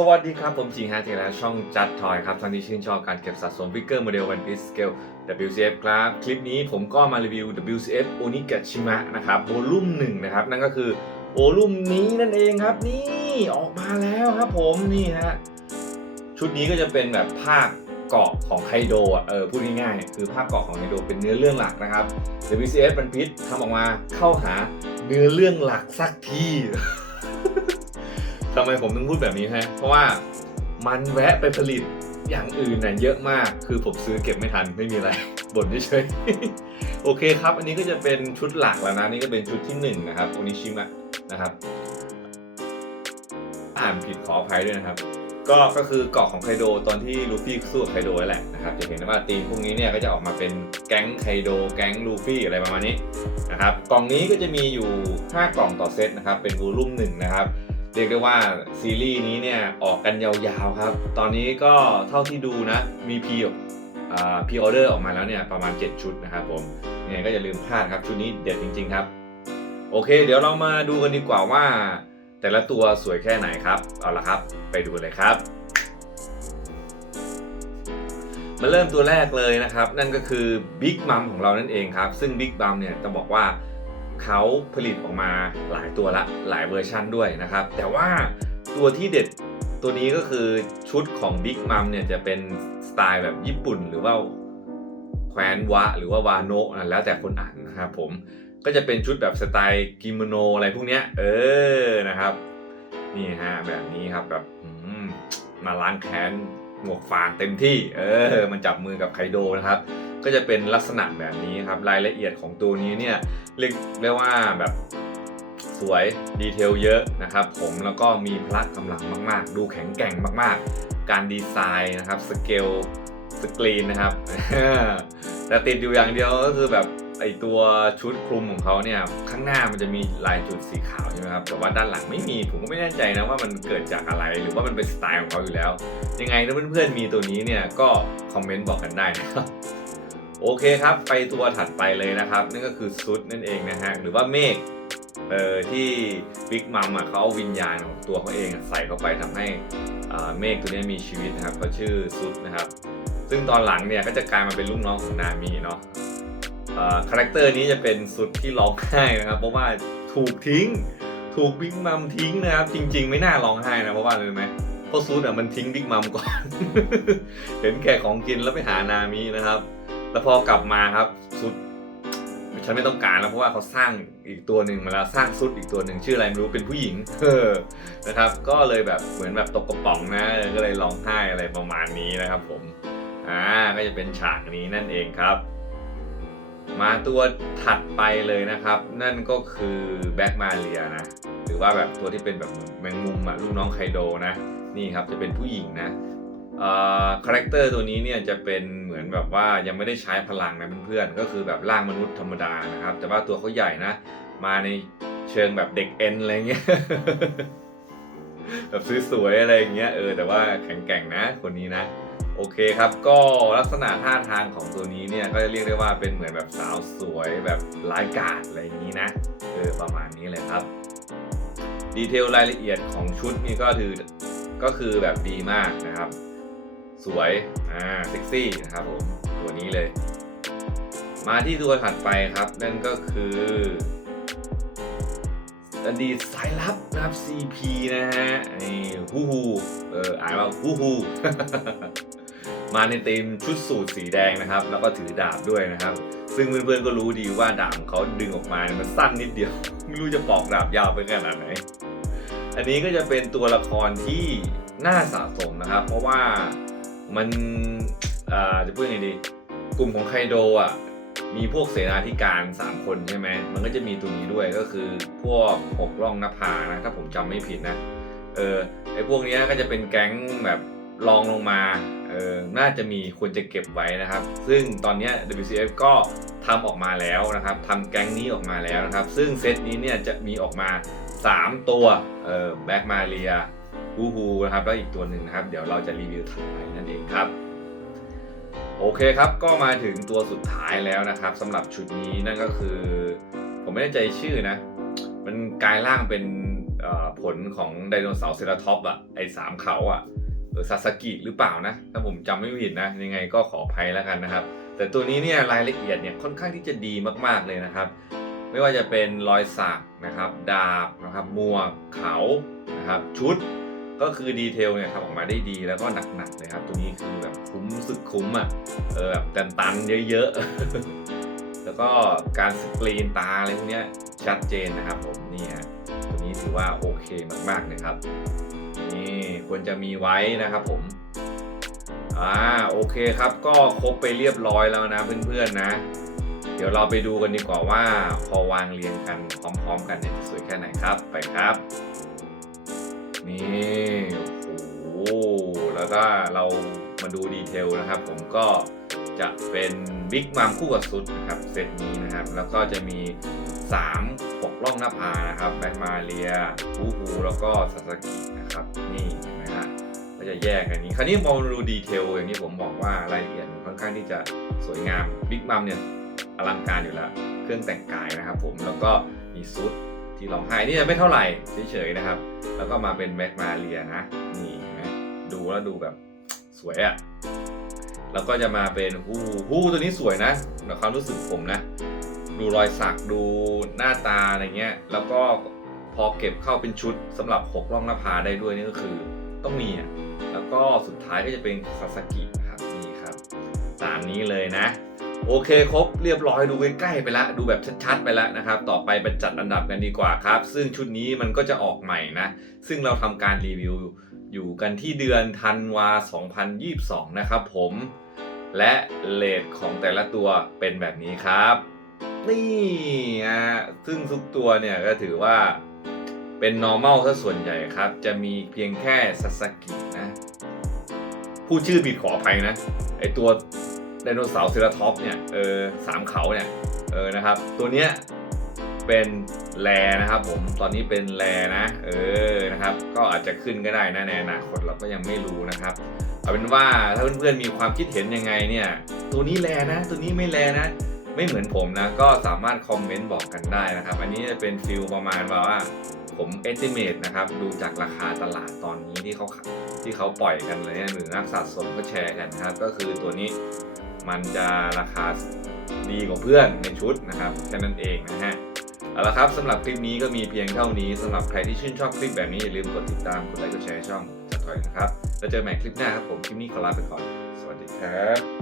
สวัสดีครับ ผมจีฮาเทและช่องจัดทอยครับท่านที่ชื่นชอบการเก็บสะสมฟิกเกอร์โมเดล One Piece Scale WCF ครับ คลิปนี้ผมก็มารีวิว WCF Onigashima นะครับโวลุ่มหนึ่งนะครับ นั่นก็คือโวลุ่มนี้นั่นเองครับ นี่ออกมาแล้วครับผมนี่ฮะชุดนี้ก็จะเป็นแบบภาคเกาะของไคโดอะเออพูดง่ายๆคือภาคเกาะของไคโดเป็นเนื้อเรื่องหลักนะครับ WCF มันพิษทำออกมาเข้าหาเนื้อเรื่องหลักสักที ทำไมผมถึงพูดแบบนี้ฮะเพราะว่ามันแวะไปผลิตอย่างอื่นน่ะเยอะมาก คือผมซื้อเก็บไม่ทันไม่มีอะไรบ่นเฉยๆโอเคครับ อันนี้ก็จะเป็นชุดหลักแล้วนะนี่ก็เป็นชุดที่หนึ่งนะครับโอนิชิมะนะครับ อ่านผิดขออภัยด้วยนะครับก็ก็คือเกาะของไคโดตอนที่ลูฟี่สู้กับไคโดแหละนะครับจะเห็นได้ว่าทีมพวกนี้เนี่ยก็จะออกมาเป็นแก๊งไคโดแก๊งลูฟี่อะไรประมาณนี้นะครับกล่องนี้ก็จะมีอยู่ 5 กล่องต่อเซตนะครับเป็นวูลุ่มหนึ่งนะครับ เรียกได้ว่าซีรีส์นี้เนี่ยออกกันยาวๆครับ ตอนนี้ก็เท่าที่ดูนะมีพีอ่าพีออเดอร์ออกมาแล้วเนี่ยประมาณ 7 ชุดนะครับผมยังไงก็อย่าลืมพลาดครับชุดนี้เด็ดจริง ๆ ครับ โอเค เดี๋ยวเรามาดูกันดีกว่าว่า แต่ละตัวสวยแค่ไหนครับเอาละครับ ไปดูเลยครับมาเริ่มตัวแรกเลยนะครับ นั่นก็คือบิ๊กมัมของเรานั่นเองครับ ซึ่งบิ๊กมัมเนี่ยต้องบอกว่า เขาผลิตออกมาหลายตัวละหลายเวอร์ชันด้วยนะครับ แต่ว่าตัวที่เด็ดตัวนี้ก็คือชุดของบิ๊กมัมเนี่ยจะเป็นสไตล์แบบญี่ปุ่นหรือว่าแคว้นวะ หรือว่าวาโนะนะแล้วแต่คนอ่านนะครับผมก็จะเป็นชุดแบบสไตล์กิโมโนอะไรพวกเนี้ยเออนะครับ นี่ฮะแบบนี้ครับแบบมมาล้างแค้นหมวกฟางเต็มที่ เออ มันจับมือกับไคโดนะครับ ก็จะเป็นลักษณะแบบนี้ครับ รายละเอียดของตัวนี้เนี่ยเรียกได้ว่าแบบสวยดีเทลเยอะนะครับ ผมแล้วก็มีพละกำลังมาก ๆ ดูแข็งแกร่งมาก ๆ การดีไซน์นะครับสเกลสกรีนนะครับ แต่ติดอยู่อย่างเดียวก็คือแบบไอตัวชุดคลุมของเขาเนี่ยข้างหน้ามันจะมีลายจุดสีขาวใช่ไหมครับแต่ว่าด้านหลังไม่มีผมก็ไม่แน่ใจนะว่ามันเกิดจากอะไรหรือว่ามันเป็นสไตล์ของเขาอยู่แล้ว ยังไงถ้าเพื่อนๆมีตัวนี้เนี่ยก็คอมเมนต์บอกกันได้นะครับ โอเคครับ ไปตัวถัดไปเลยนะครับ นั่นก็คือซุดนั่นเองนะฮะ หรือว่าเมฆเอ่อที่บิ๊กมัมอะเขาเอาวิญญาณของตัวเขาเองใส่เข้าไปทำให้เมฆตัวนี้มีชีวิตนะครับเขาชื่อซุดนะครับ ซึ่งตอนหลังเนี่ยก็จะกลายมาเป็นลูกน้องของนามิเนาะคาแรคเตอร์นี้จะเป็นสุดที่ร้องไห้นะครับ เพราะว่าถูกทิ้ง ถูกบิ๊กมัมทิ้งนะครับ จริง ๆ ไม่น่าร้องไห้นะเพราะว่าอะไรรู้ไหมเพราะซูดอะมันทิ้งบิ๊กมัมก่อน เห็นแก่ของกินแล้วไปหานามินะครับ แล้วพอกลับมาครับซุดฉันไม่ต้องการแล้วเพราะว่าเขาสร้างอีกตัวหนึ่งมาแล้วสร้างซุดอีกตัวหนึ่งชื่ออะไรไม่รู้เป็นผู้หญิงเออนะครับ ก็เลยแบบเหมือนแบบตกกระป๋องนะก็เลยร้องไห้อะไรประมาณนี้นะครับ ผมอ่าก็จะเป็นฉากนี้นั่นเองครับ มาตัวถัดไปเลยนะครับ นั่นก็คือแบ็กมาเรียนะหรือว่าแบบตัวที่เป็นแบบแมงมุมอะลูกน้องไคโดนะ นี่ครับจะเป็นผู้หญิงนะ คาแรคเตอร์ตัวนี้เนี่ยจะเป็นเหมือนแบบว่ายังไม่ได้ใช้พลังนะเพื่อนๆก็คือแบบร่างมนุษย์ธรรมดานะครับ แต่ว่าตัวเขาใหญ่นะ มาในเชิงแบบเด็กเอ็นอะไรเงี้ยแบบสวยๆอะไรเงี้ยเออแต่ว่าแข็งแกร่งนะคนนี้นะ โอเคครับ ก็ลักษณะท่าทางของตัวนี้เนี่ยก็จะเรียกได้ว่าเป็นเหมือนแบบสาวสวยแบบร้ายกาจอะไรอย่างนี้นะเออประมาณนี้เลยครับดีเทลรายละเอียดของชุดนี่ก็คือก็คือแบบดีมากนะครับ สวย อ่า เซ็กซี่นะครับผม ตัวนี้เลย มาที่ตัวถัดไปครับ นั่นก็คืออดีตสายลับนะครับ CP นะฮะ นี่ฮูฮู เออ อ่านว่าฮูฮู มาในธีมชุดสูทสีแดงนะครับ แล้วก็ถือดาบด้วยนะครับ ซึ่งเพื่อนๆก็รู้ดีว่าดาบเขาดึงออกมาเนี่ยมันสั้นนิดเดียว ไม่รู้จะปอกดาบยาวไปขนาดไหน อันนี้ก็จะเป็นตัวละครที่น่าสะสมนะครับ เพราะว่า มันจะพูดยังไงดี กลุ่มของไคโดอะมีพวกเสนาธิการ 3 คนใช่ไหม มันก็จะมีตัวนี้ด้วยก็คือพวกหกร่องนภานะ ถ้าผมจำไม่ผิดนะ เออไอพวกนี้ก็จะเป็นแก๊งแบบรองลงมา เออน่าจะมีควรจะเก็บไว้นะครับ ซึ่งตอนนี้ WCF ก็ทำออกมาแล้วนะครับทำแก๊งนี้ออกมาแล้วนะครับ ซึ่งเซตนี้เนี่ยจะมีออกมา 3 ตัว เออแบ็กมาเรีย ฮูฮูนะครับแล้วอีกตัวหนึ่งนะครับ เดี๋ยวเราจะรีวิวถัดไปนั่นเองครับโอเคครับ ก็มาถึงตัวสุดท้ายแล้วนะครับสำหรับชุดนี้นั่นก็คือ ผมไม่แน่ใจชื่อนะ มันกลายร่างเป็นผลของไดโนเสาร์เซราท็อปอะไอสามเขาอะซาสกิหรือเปล่านะ ถ้าผมจำไม่ผิดนะ ยังไงก็ขออภัยแล้วกันนะครับ แต่ตัวนี้เนี่ยรายละเอียดเนี่ยค่อนข้างที่จะดีมากๆเลยนะครับ ไม่ว่าจะเป็นรอยสักนะครับ ดาบนะครับหมวเขานะครับชุด ก็คือดีเทลเนี่ยทำออกมาได้ดีแล้วก็หนักๆเลยครับ ตัวนี้คือแบบคุ้มสึกคุ้มอะเออแบบตันๆเยอะๆ แล้วก็การสกรีนตาอะไรพวกเนี้ยชัดเจนนะครับผมนี่ฮะตัวนี้ถือว่าโอเคมากๆเลยครับนี่ควรจะมีไว้นะครับผมอ่าโอเคครับก็ครบไปเรียบร้อยแล้วนะเพื่อนๆนะ เดี๋ยวเราไปดูกันดีกว่าว่าพอวางเรียงกันพร้อม ๆ กันเนี่ยจะสวยแค่ไหนครับไปครับ นี่โอ้โหแล้วก็เรามาดูดีเทลนะครับ ผมก็จะเป็นบิ๊กมัมคู่กับซุดนะครับเซตนี้นะครับ แล้วก็จะมี3ปกล่องหน้าผานะครับแบคมาเรียฮูฮูแล้วก็ซาสกินะครับ นี่เห็นไหมฮะก็จะแยกกันนี้ คราวนี้มองดูดีเทลอย่างที่ผมบอกว่ารายละเอียดค่อนข้างที่จะสวยงามบิ๊กมัมเนี่ยอลังการอยู่แล้ว เครื่องแต่งกายนะครับผมแล้วก็มีซุด ที่ร้องไห้นี่จะไม่เท่าไหร่เฉยๆนะครับ แล้วก็มาเป็นแบ็กมาเรียนะนี่นไหมดูแล้วดูแบบสวยอะ่ะแล้วก็จะมาเป็นฮูฮูตัวนี้สวยนะในความรู้สึกผมนะ ดูรอยสักดูหน้าตาอะไรเงี้ย แล้วก็พอเก็บเข้าเป็นชุดสำหรับหกล่องหน้าผาได้ด้วยนี่ก็คือต้องมีอะแล้วก็สุดท้ายก็จะเป็นซาสกินะครับนี่ครับตามนี้เลยนะ โอเคครบเรียบร้อยดูใกล้ๆไปแล้วดูแบบชัดๆไปแล้วนะครับ ต่อไปไปจัดอันดับกันดีกว่าครับ ซึ่งชุดนี้มันก็จะออกใหม่นะ ซึ่งเราทำการรีวิวอยู่กันที่เดือนธันวา 2022 นะครับผม และเลทของแต่ละตัวเป็นแบบนี้ครับ นี่อะซึ่งทุกตัวเนี่ยก็ถือว่าเป็น normal ซะส่วนใหญ่ครับ จะมีเพียงแค่ซาสกินะพูดชื่อผิดขออภัยนะ ไอตัว ไดโนเสาร์เซราท็อปเนี่ยเออสามเขาเนี่ยเออนะครับ ตัวเนี้ยเป็นแรนะครับผมตอนนี้เป็นแรนะ เออนะครับ ก็อาจจะขึ้นก็ได้นะในอนาคตเราก็ยังไม่รู้นะครับ เอาเป็นว่าถ้าเพื่อนๆมีความคิดเห็นยังไงเนี่ย ตัวนี้แรนะ ตัวนี้ไม่แรนะ ไม่เหมือนผมนะ ก็สามารถคอมเมนต์บอกกันได้นะครับ อันนี้จะเป็นฟิลประมาณว่าว่าผม estimate นะครับ ดูจากราคาตลาดตอนนี้ที่เขาขายที่เขาปล่อยกันเลยนี่ยหรือนักสะสมก็แชร์กันนะครับ ก็คือตัวนี้ มันจะราคาดีกว่าเพื่อนในชุดนะครับแค่นั้นเองนะฮะเอาละครับสำหรับคลิปนี้ก็มีเพียงเท่านี้สำหรับใครที่ชื่นชอบคลิปแบบนี้อย่าลืมกดติดตามกดไลค์กดแชร์ช่องจัดถอยนะครับแล้วเจอกันใหม่คลิปหน้าครับผมคลิปนี้ขอลาไปก่อน สวัสดีครับ